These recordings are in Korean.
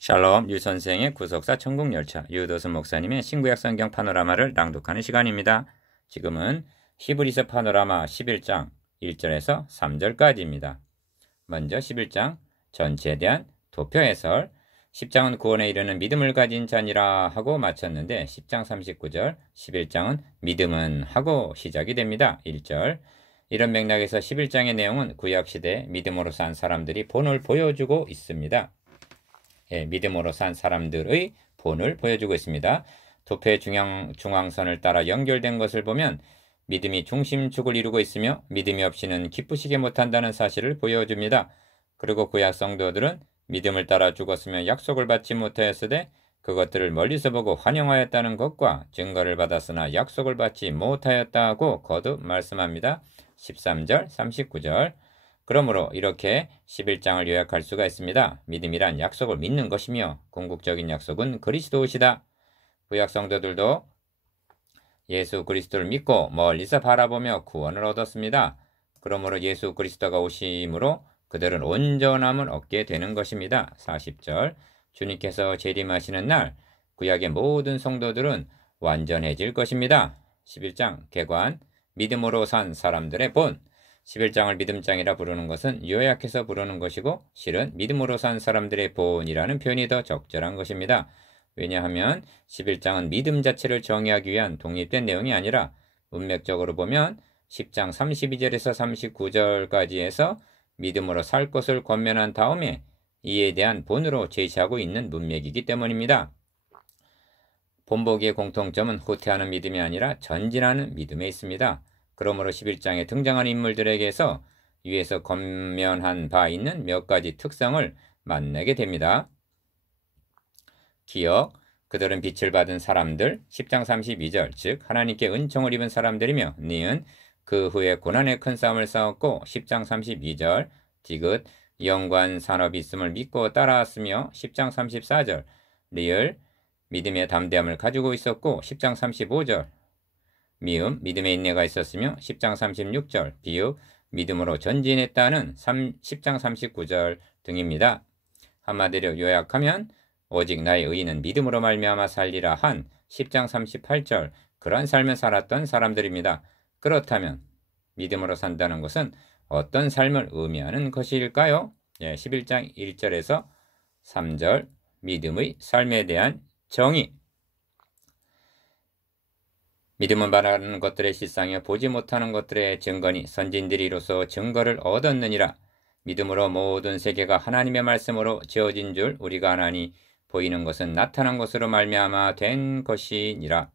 샬롬 유선생의 구속사 천국열차 유도순 목사님의 신구약 성경 파노라마를 낭독하는 시간입니다. 지금은 히브리서 파노라마 11장 1절에서 3절까지입니다. 먼저 11장 전체에 대한 도표 해설, 10장은 구원에 이르는 믿음을 가진 자니라 하고 마쳤는데 10장 39절, 11장은 믿음은 하고 시작이 됩니다. 1절. 이런 맥락에서 11장의 내용은 구약시대 믿음으로 산 사람들이 본을 보여주고 있습니다. 믿음으로 산 사람들의 본을 보여주고 있습니다. 도표의 중앙선을 따라 연결된 것을 보면 믿음이 중심축을 이루고 있으며 믿음이 없이는 기쁘시게 못한다는 사실을 보여줍니다. 그리고 구약 성도들은 믿음을 따라 죽었으며 약속을 받지 못하였으되 그것들을 멀리서 보고 환영하였다는 것과 증거를 받았으나 약속을 받지 못하였다고 거듭 말씀합니다. 13절, 39절. 그러므로 이렇게 11장을 요약할 수가 있습니다. 믿음이란 약속을 믿는 것이며 궁극적인 약속은 그리스도이시다. 구약 성도들도 예수 그리스도를 믿고 멀리서 바라보며 구원을 얻었습니다. 그러므로 예수 그리스도가 오심으로 그들은 온전함을 얻게 되는 것입니다. 40절. 주님께서 재림하시는 날 구약의 모든 성도들은 완전해질 것입니다. 11장 개관 믿음으로 산 사람들의 본. 11장을 믿음장이라 부르는 것은 요약해서 부르는 것이고 실은 믿음으로 산 사람들의 본이라는 표현이 더 적절한 것입니다. 왜냐하면 11장은 믿음 자체를 정의하기 위한 독립된 내용이 아니라 문맥적으로 보면 10장 32절에서 39절까지에서 믿음으로 살 것을 권면한 다음에 이에 대한 본으로 제시하고 있는 문맥이기 때문입니다. 본보기의 공통점은 후퇴하는 믿음이 아니라 전진하는 믿음에 있습니다. 그러므로 11장에 등장하는 인물들에게서 위에서 권면한 바 있는 몇 가지 특성을 만나게 됩니다. 기억, 그들은 빛을 받은 사람들, 10장 32절, 즉 하나님께 은총을 입은 사람들이며 니은, 그 후에 고난의 큰 싸움을 싸웠고 10장 32절, 디귿, 영관 산업이 있음을 믿고 따라왔으며 10장 34절, 리을, 믿음의 담대함을 가지고 있었고 10장 35절, 미음, 믿음의 인내가 있었으며 10장 36절, 비읍, 믿음으로 전진했다는 10장 39절 등입니다. 한마디로 요약하면 오직 나의 의인은 믿음으로 말미암아 살리라 한 10장 38절, 그러한 삶을 살았던 사람들입니다. 그렇다면 믿음으로 산다는 것은 어떤 삶을 의미하는 것일까요? 11장 1절에서 3절 믿음의 삶에 대한 정의. 믿음은 바라는 것들의 실상이요 보지 못하는 것들의 증거니 선진들이 이로써 증거를 얻었느니라. 믿음으로 모든 세계가 하나님의 말씀으로 지어진 줄 우리가 아나니 보이는 것은 나타난 것으로 말미암아 된 것이니라.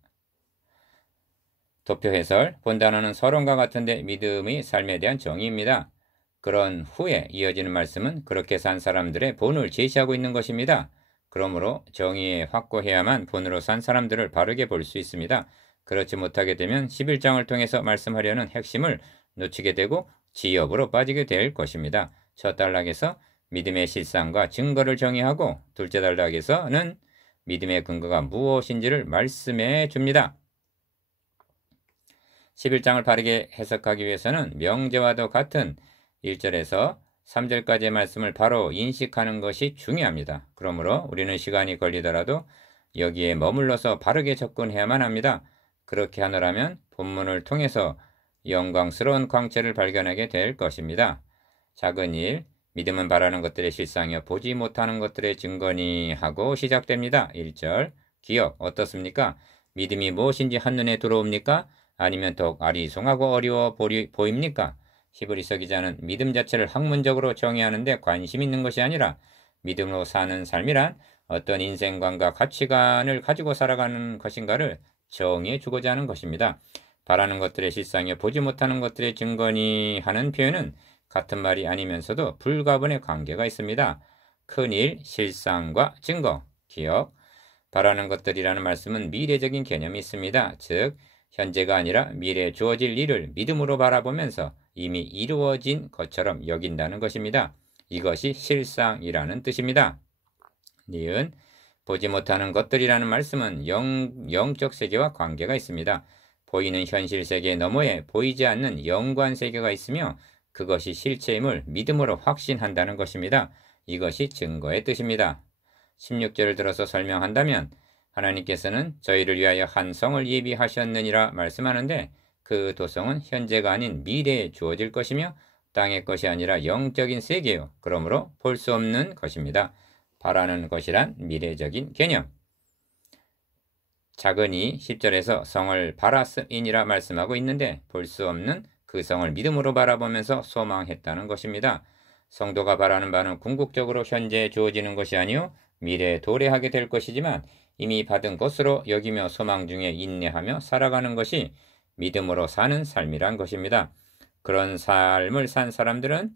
도표 해설, 본 단어는 서론과 같은데 믿음의 삶에 대한 정의입니다. 그런 후에 이어지는 말씀은 그렇게 산 사람들의 본을 제시하고 있는 것입니다. 그러므로 정의에 확고해야만 본으로 산 사람들을 바르게 볼 수 있습니다. 그렇지 못하게 되면 11장을 통해서 말씀하려는 핵심을 놓치게 되고 지역으로 빠지게 될 것입니다. 첫 단락에서 믿음의 실상과 증거를 정의하고 둘째 단락에서는 믿음의 근거가 무엇인지를 말씀해 줍니다. 11장을 바르게 해석하기 위해서는 명제와도 같은 1절에서 3절까지의 말씀을 바로 인식하는 것이 중요합니다. 그러므로 우리는 시간이 걸리더라도 여기에 머물러서 바르게 접근해야만 합니다. 그렇게 하느라면 본문을 통해서 영광스러운 광채를 발견하게 될 것입니다. 작은 일, 믿음은 바라는 것들의 실상이요 보지 못하는 것들의 증거니 하고 시작됩니다. 1절, 기억 어떻습니까? 믿음이 무엇인지 한눈에 들어옵니까? 아니면 더욱 아리송하고 어려워 보입니까? 히브리서 기자는 믿음 자체를 학문적으로 정의하는 데 관심 있는 것이 아니라 믿음으로 사는 삶이란 어떤 인생관과 가치관을 가지고 살아가는 것인가를 정의해 주고자 하는 것입니다. 바라는 것들의 실상이요 보지 못하는 것들의 증거니 하는 표현은 같은 말이 아니면서도 불가분의 관계가 있습니다. 큰일, 실상과 증거, 기억, 바라는 것들이라는 말씀은 미래적인 개념이 있습니다. 즉 현재가 아니라 미래에 주어질 일을 믿음으로 바라보면서 이미 이루어진 것처럼 여긴다는 것입니다. 이것이 실상이라는 뜻입니다. 니은, 보지 못하는 것들이라는 말씀은 영적 세계와 관계가 있습니다. 보이는 현실 세계 너머에 보이지 않는 영관 세계가 있으며 그것이 실체임을 믿음으로 확신한다는 것입니다. 이것이 증거의 뜻입니다. 16절을 들어서 설명한다면 하나님께서는 저희를 위하여 한 성을 예비하셨느니라 말씀하는데 그 도성은 현재가 아닌 미래에 주어질 것이며 땅의 것이 아니라 영적인 세계요. 그러므로 볼 수 없는 것입니다. 바라는 것이란 미래적인 개념. 작은이 10절에서 성을 바라스인이라 말씀하고 있는데 볼 수 없는 그 성을 믿음으로 바라보면서 소망했다는 것입니다. 성도가 바라는 바는 궁극적으로 현재에 주어지는 것이 아니요 미래에 도래하게 될 것이지만 이미 받은 것으로 여기며 소망 중에 인내하며 살아가는 것이 믿음으로 사는 삶이란 것입니다. 그런 삶을 산 사람들은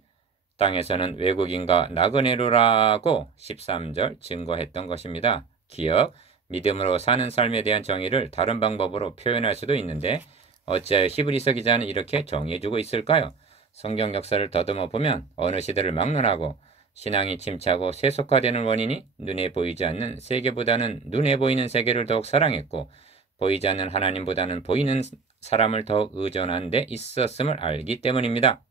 땅에서는 외국인과 나그네로라고 13절 증거했던 것입니다. 기억, 믿음으로 사는 삶에 대한 정의를 다른 방법으로 표현할 수도 있는데 어찌하여 히브리서 기자는 이렇게 정의해주고 있을까요? 성경 역사를 더듬어 보면 어느 시대를 막론하고 신앙이 침체하고 세속화되는 원인이 눈에 보이지 않는 세계보다는 눈에 보이는 세계를 더욱 사랑했고 보이지 않는 하나님보다는 보이는 사람을 더 의존한 데 있었음을 알기 때문입니다.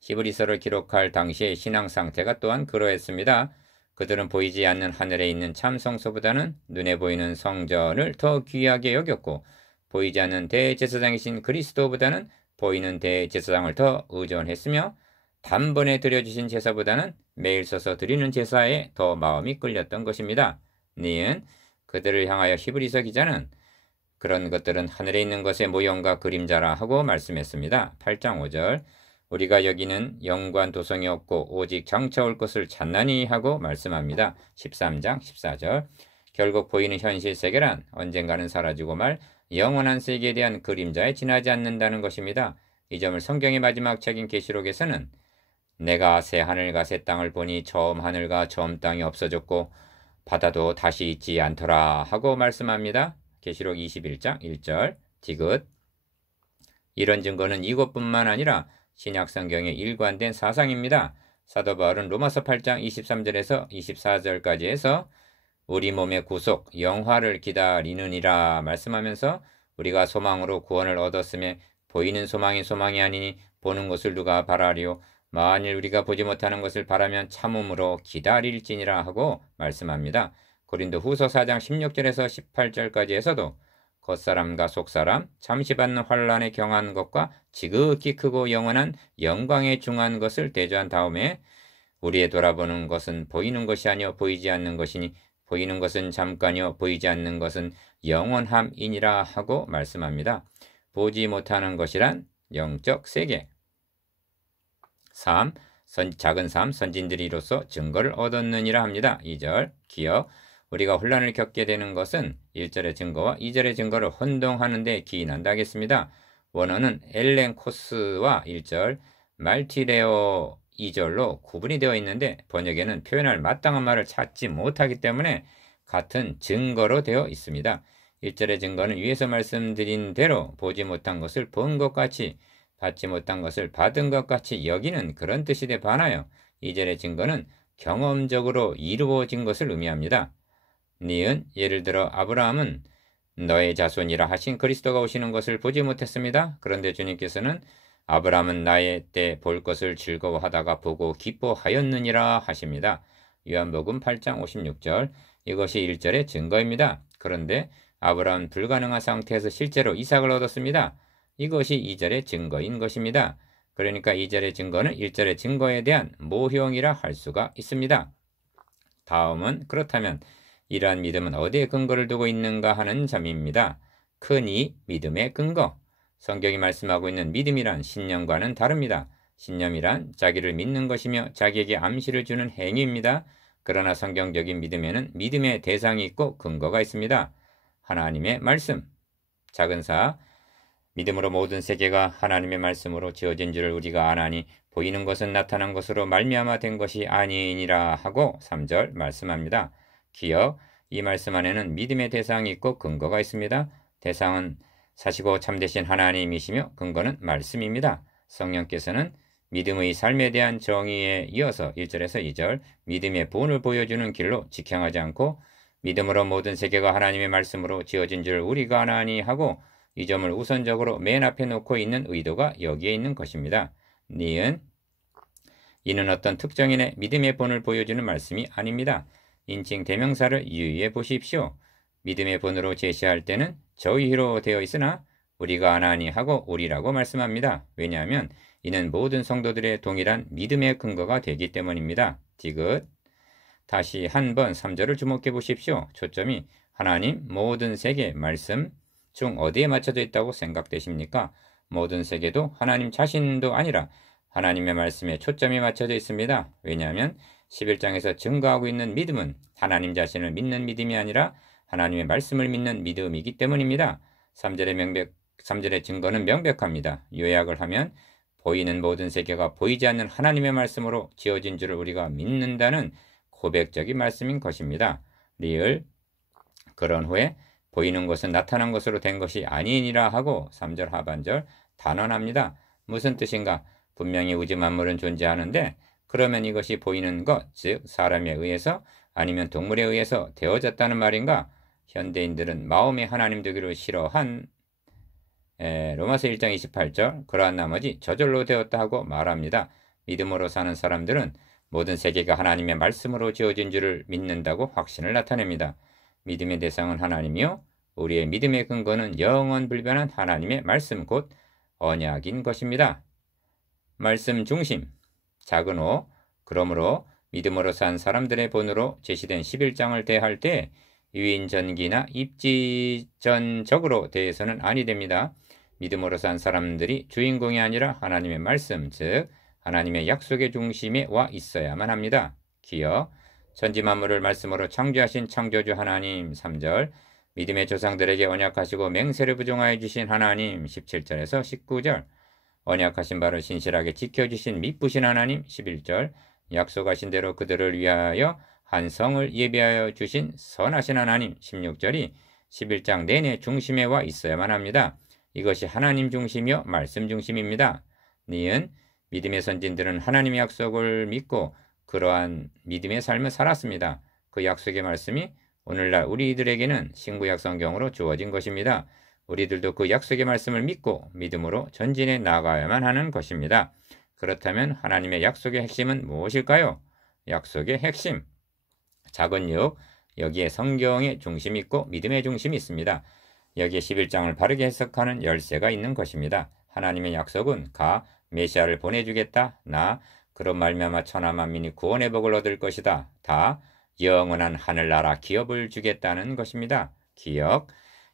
히브리서를 기록할 당시의 신앙 상태가 또한 그러했습니다. 그들은 보이지 않는 하늘에 있는 참 성소보다는 눈에 보이는 성전을 더 귀하게 여겼고 보이지 않는 대제사장이신 그리스도보다는 보이는 대제사장을 더 의존했으며 단번에 드려주신 제사보다는 매일 서서 드리는 제사에 더 마음이 끌렸던 것입니다. 니은 그들을 향하여 히브리서 기자는 그런 것들은 하늘에 있는 것의 모형과 그림자라 하고 말씀했습니다. 8장 5절 우리가 여기는 영관 도성이 없고 오직 장차 올 것을 찾나니 하고 말씀합니다. 13장 14절 결국 보이는 현실 세계란 언젠가는 사라지고 말 영원한 세계에 대한 그림자에 지나지 않는다는 것입니다. 이 점을 성경의 마지막 책인 계시록에서는 내가 새 하늘과 새 땅을 보니 처음 하늘과 처음 땅이 없어졌고 바다도 다시 있지 않더라 하고 말씀합니다. 계시록 21장 1절 디귿 이런 증거는 이것뿐만 아니라 신약 성경의 일관된 사상입니다. 사도 바울은 로마서 8장 23절에서 24절까지 해서 우리 몸의 구속, 영화를 기다리느니라 말씀하면서 우리가 소망으로 구원을 얻었음에 보이는 소망이 소망이 아니니 보는 것을 누가 바라리요. 만일 우리가 보지 못하는 것을 바라면 참음으로 기다릴지니라 하고 말씀합니다. 고린도 후서 4장 16절에서 18절까지 해서도 겉사람과 속사람, 잠시 받는 환란에 경한 것과 지극히 크고 영원한 영광에 중한 것을 대조한 다음에 우리의 돌아보는 것은 보이는 것이 아니요 보이지 않는 것이니 보이는 것은 잠깐이요 보이지 않는 것은 영원함이니라 하고 말씀합니다. 보지 못하는 것이란 영적 세계. 3. 작은 삶 선진들이 이로써 증거를 얻었느니라 합니다. 2절 기억 우리가 혼란을 겪게 되는 것은 1절의 증거와 2절의 증거를 혼동하는 데 기인한다 하겠습니다. 원어는 엘렌코스와 1절 말티레오 2절로 구분이 되어 있는데 번역에는 표현할 마땅한 말을 찾지 못하기 때문에 같은 증거로 되어 있습니다. 1절의 증거는 위에서 말씀드린 대로 보지 못한 것을 본 것 같이 받지 못한 것을 받은 것 같이 여기는 그런 뜻이 돼 반하여 2절의 증거는 경험적으로 이루어진 것을 의미합니다. 니은 예를 들어 아브라함은 너의 자손이라 하신 그리스도가 오시는 것을 보지 못했습니다. 그런데 주님께서는 아브라함은 나의 때 볼 것을 즐거워하다가 보고 기뻐하였느니라 하십니다. 요한복음 8장 56절 이것이 1절의 증거입니다. 그런데 아브라함은 불가능한 상태에서 실제로 이삭을 얻었습니다. 이것이 2절의 증거인 것입니다. 그러니까 2절의 증거는 1절의 증거에 대한 모형이라 할 수가 있습니다. 다음은 그렇다면 이러한 믿음은 어디에 근거를 두고 있는가 하는 점입니다. 흔히 믿음의 근거. 성경이 말씀하고 있는 믿음이란 신념과는 다릅니다. 신념이란 자기를 믿는 것이며 자기에게 암시를 주는 행위입니다. 그러나 성경적인 믿음에는 믿음의 대상이 있고 근거가 있습니다. 하나님의 말씀. 작은 사 믿음으로 모든 세계가 하나님의 말씀으로 지어진 줄을 우리가 아나니 보이는 것은 나타난 것으로 말미암아 된 것이 아니니라 하고 3절 말씀합니다. 기억, 이 말씀 안에는 믿음의 대상이 있고 근거가 있습니다. 대상은 사시고 참되신 하나님이시며 근거는 말씀입니다. 성령께서는 믿음의 삶에 대한 정의에 이어서 1절에서 2절 믿음의 본을 보여주는 길로 직행하지 않고 믿음으로 모든 세계가 하나님의 말씀으로 지어진 줄 우리가 아나니 하고 이 점을 우선적으로 맨 앞에 놓고 있는 의도가 여기에 있는 것입니다. 니은 이는 어떤 특정인의 믿음의 본을 보여주는 말씀이 아닙니다. 인칭 대명사를 유의해 보십시오. 믿음의 본으로 제시할 때는 저희로 되어 있으나 우리가 하나니 하고 우리라고 말씀합니다. 왜냐하면 이는 모든 성도들의 동일한 믿음의 근거가 되기 때문입니다. 디귿. 다시 한번 3절을 주목해 보십시오. 초점이 하나님, 모든 세계, 말씀 중 어디에 맞춰져 있다고 생각되십니까? 모든 세계도 하나님 자신도 아니라 하나님의 말씀에 초점이 맞춰져 있습니다. 왜냐하면 11장에서 증거하고 있는 믿음은 하나님 자신을 믿는 믿음이 아니라 하나님의 말씀을 믿는 믿음이기 때문입니다. 3절의 증거는 명백합니다. 요약을 하면 보이는 모든 세계가 보이지 않는 하나님의 말씀으로 지어진 줄을 우리가 믿는다는 고백적인 말씀인 것입니다. 리을. 그런 후에 보이는 것은 나타난 것으로 된 것이 아니니라 하고 3절 하반절 단언합니다. 무슨 뜻인가? 분명히 우주 만물은 존재하는데 그러면 이것이 보이는 것, 즉 사람에 의해서 아니면 동물에 의해서 되어졌다는 말인가? 현대인들은 마음의 하나님 되기를 싫어한 로마서 1장 28절 그러한 나머지 저절로 되었다 하고 말합니다. 믿음으로 사는 사람들은 모든 세계가 하나님의 말씀으로 지어진 줄을 믿는다고 확신을 나타냅니다. 믿음의 대상은 하나님이요 우리의 믿음의 근거는 영원 불변한 하나님의 말씀 곧 언약인 것입니다. 말씀 중심 작은 오. 그러므로 믿음으로 산 사람들의 본으로 제시된 11장을 대할 때 유인전기나 입지전적으로 대해서는 아니 됩니다. 믿음으로 산 사람들이 주인공이 아니라 하나님의 말씀, 즉 하나님의 약속의 중심에 와 있어야만 합니다. 기여 천지 만물을 말씀으로 창조하신 창조주 하나님 3절 믿음의 조상들에게 언약하시고 맹세를 부종하여 주신 하나님 17절에서 19절 언약하신 바를 신실하게 지켜주신 미쁘신 하나님 11절 약속하신 대로 그들을 위하여 한 성을 예비하여 주신 선하신 하나님 16절이 11장 내내 중심에 와 있어야만 합니다. 이것이 하나님 중심이요 말씀 중심입니다. 니은 믿음의 선진들은 하나님의 약속을 믿고 그러한 믿음의 삶을 살았습니다. 그 약속의 말씀이 오늘날 우리들에게는 신구약 성경으로 주어진 것입니다. 우리들도 그 약속의 말씀을 믿고 믿음으로 전진해 나가야만 하는 것입니다. 그렇다면 하나님의 약속의 핵심은 무엇일까요? 약속의 핵심. 작은 육, 여기에 성경의 중심이 있고 믿음의 중심이 있습니다. 여기에 11장을 바르게 해석하는 열쇠가 있는 것입니다. 하나님의 약속은 메시아를 보내주겠다. 그런 말미암아 천하 만민이 구원의 복을 얻을 것이다. 영원한 하늘나라 기업을 주겠다는 것입니다. 기업.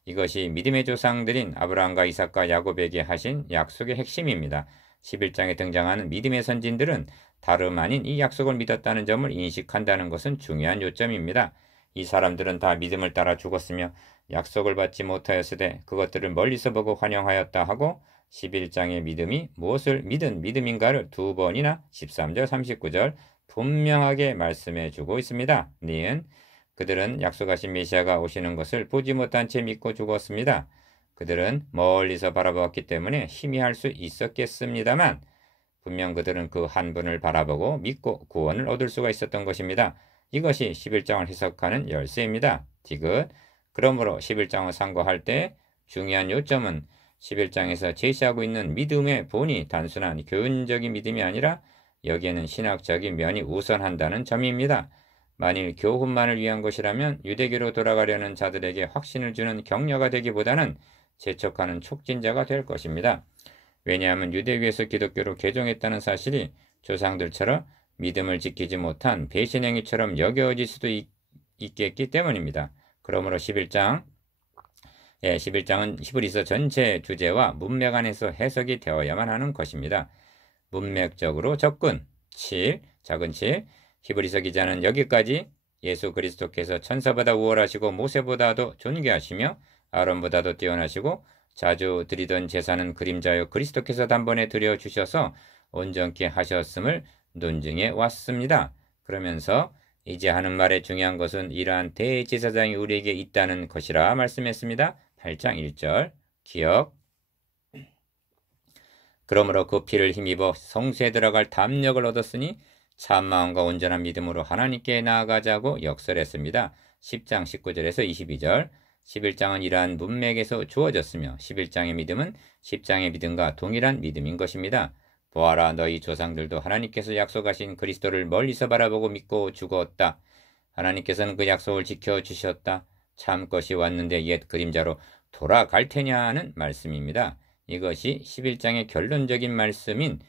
이것이 믿음의 조상들인 아브라함과 이삭과 야곱에게 하신 약속의 핵심입니다. 11장에 등장하는 믿음의 선진들은 다름 아닌 이 약속을 믿었다는 점을 인식한다는 것은 중요한 요점입니다. 이 사람들은 다 믿음을 따라 죽었으며 약속을 받지 못하였으되 그것들을 멀리서 보고 환영하였다 하고 11장의 믿음이 무엇을 믿은 믿음인가를 두 번이나 13절 39절 분명하게 말씀해 주고 있습니다. 니은 그들은 약속하신 메시아가 오시는 것을 보지 못한 채 믿고 죽었습니다. 그들은 멀리서 바라보았기 때문에 희미할 수 있었겠습니다만 분명 그들은 그 한 분을 바라보고 믿고 구원을 얻을 수가 있었던 것입니다. 이것이 11장을 해석하는 열쇠입니다. 디귿. 그러므로 11장을 상고할 때 중요한 요점은 11장에서 제시하고 있는 믿음의 본이 단순한 교훈적인 믿음이 아니라 여기에는 신학적인 면이 우선한다는 점입니다. 만일 교훈만을 위한 것이라면 유대교로 돌아가려는 자들에게 확신을 주는 격려가 되기보다는 재촉하는 촉진자가 될 것입니다. 왜냐하면 유대교에서 기독교로 개종했다는 사실이 조상들처럼 믿음을 지키지 못한 배신행위처럼 여겨질 수도 있겠기 때문입니다. 그러므로 11장은 히브리서 전체 주제와 문맥 안에서 해석이 되어야만 하는 것입니다. 문맥적으로 접근 7, 작은 7 히브리서 기자는 여기까지 예수 그리스도께서 천사보다 우월하시고 모세보다도 존귀하시며 아론보다도 뛰어나시고 자주 드리던 제사는 그림자요 그리스도께서 단번에 드려주셔서 온전케 하셨음을 논증해 왔습니다. 그러면서 이제 하는 말의 중요한 것은 이러한 대제사장이 우리에게 있다는 것이라 말씀했습니다. 8장 1절 기억. 그러므로 그 피를 힘입어 성소에 들어갈 담력을 얻었으니 참마음과 온전한 믿음으로 하나님께 나아가자고 역설했습니다. 10장 19절에서 22절 11장은 이러한 문맥에서 주어졌으며 11장의 믿음은 10장의 믿음과 동일한 믿음인 것입니다. 보아라 너희 조상들도 하나님께서 약속하신 그리스도를 멀리서 바라보고 믿고 죽었다. 하나님께서는 그 약속을 지켜주셨다. 참 것이 왔는데 옛 그림자로 돌아갈 테냐는 말씀입니다. 이것이 11장의 결론적인 말씀인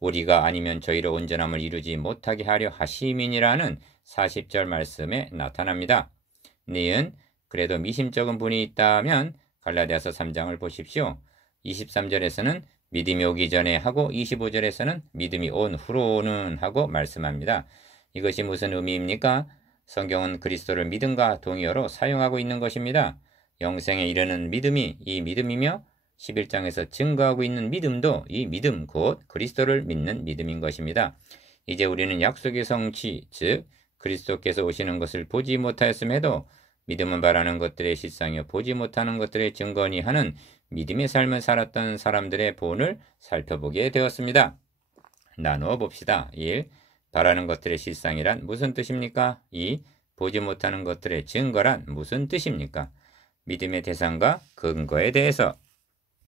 우리가 아니면 저희로 온전함을 이루지 못하게 하려 하심이니라는 40절 말씀에 나타납니다. 니은 그래도 미심쩍은 분이 있다면 갈라디아서 3장을 보십시오. 23절에서는 믿음이 오기 전에 하고 25절에서는 믿음이 온 후로는 하고 말씀합니다. 이것이 무슨 의미입니까? 성경은 그리스도를 믿음과 동의어로 사용하고 있는 것입니다. 영생에 이르는 믿음이 이 믿음이며 11장에서 증거하고 있는 믿음도 이 믿음 곧 그리스도를 믿는 믿음인 것입니다. 이제 우리는 약속의 성취 즉 그리스도께서 오시는 것을 보지 못하였음에도 믿음은 바라는 것들의 실상이요 보지 못하는 것들의 증거니 하는 믿음의 삶을 살았던 사람들의 본을 살펴보게 되었습니다. 나누어 봅시다. 1. 바라는 것들의 실상이란 무슨 뜻입니까? 2. 보지 못하는 것들의 증거란 무슨 뜻입니까? 믿음의 대상과 근거에 대해서